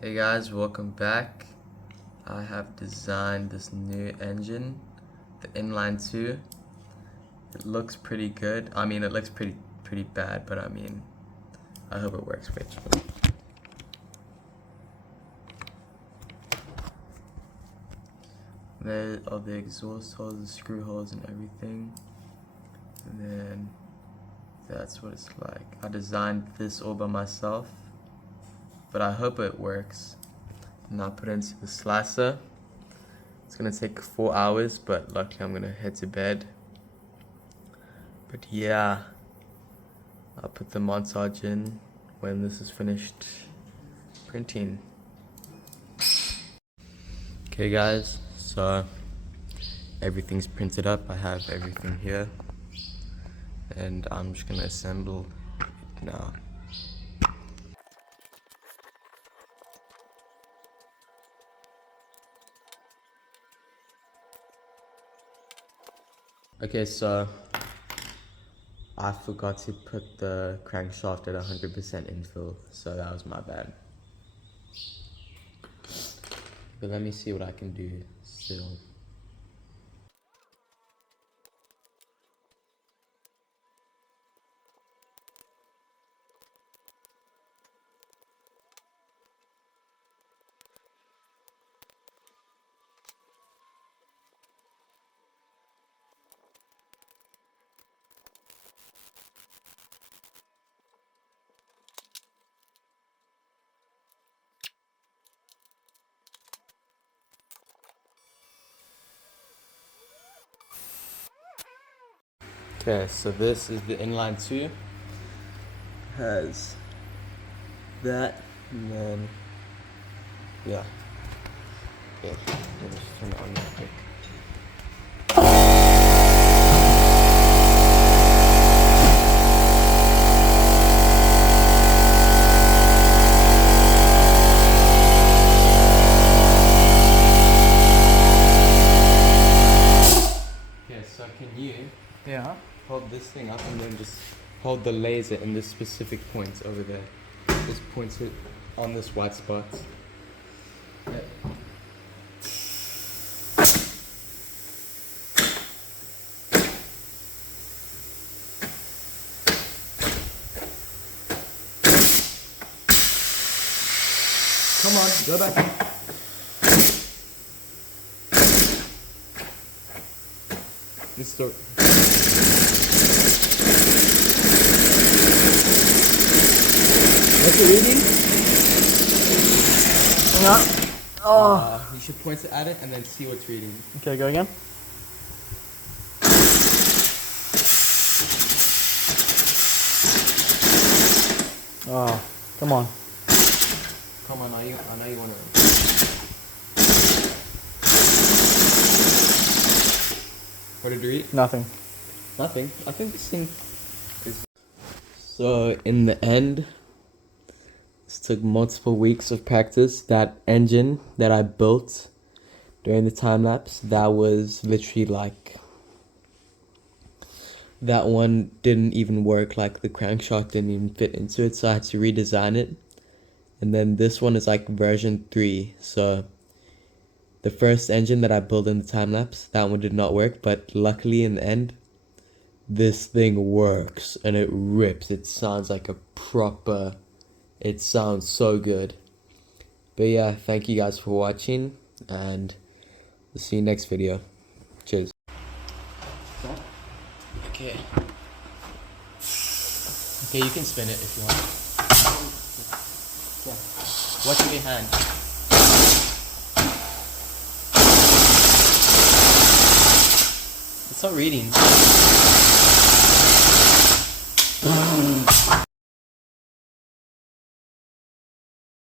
Hey guys, welcome back. I have designed this new engine, the inline 2. It looks pretty good. I mean, it looks pretty bad, but I mean, I hope it works. Wait. There are the exhaust holes, the screw holes, and everything. And then that's what it's like. I designed this all by myself, but I hope it works. And I'll put it into the slicer. It's gonna take 4 hours, but luckily I'm gonna head to bed. But yeah, I'll put the montage in when this is finished printing. Okay guys, so everything's printed up. I have everything here, and I'm just gonna assemble it now. Okay, so I forgot to put the crankshaft at 100% infill, so that was my bad. But let me see what I can do still. Okay, so this is the inline 2. Has that, and then yeah. Okay, let me just turn it on real quick. Okay, so can you hold this thing up and then just hold the laser in this specific point over there. Just point it on this white spot. Yeah. Come on, go back. Let's start. What's it reading? Hang on. Oh. You should point it at it and then see what's reading. Okay, go again. Oh, come on. Come on, I know you want to. What did you read? Nothing. Nothing. I think this thing is... So, in the end, this took multiple weeks of practice. That engine that I built during the time lapse, that was literally like... That one didn't even work, like the crankshaft didn't even fit into it, so I had to redesign it. And then this one is like version 3, so... The first engine that I built in the time-lapse, that one did not work, but luckily in the end, this thing works, and it rips. It sounds like a proper, it sounds so good. But yeah, thank you guys for watching, and we'll see you next video. Cheers. Okay. Okay, you can spin it if you want. Yeah. Watch with your hand. It's not reading.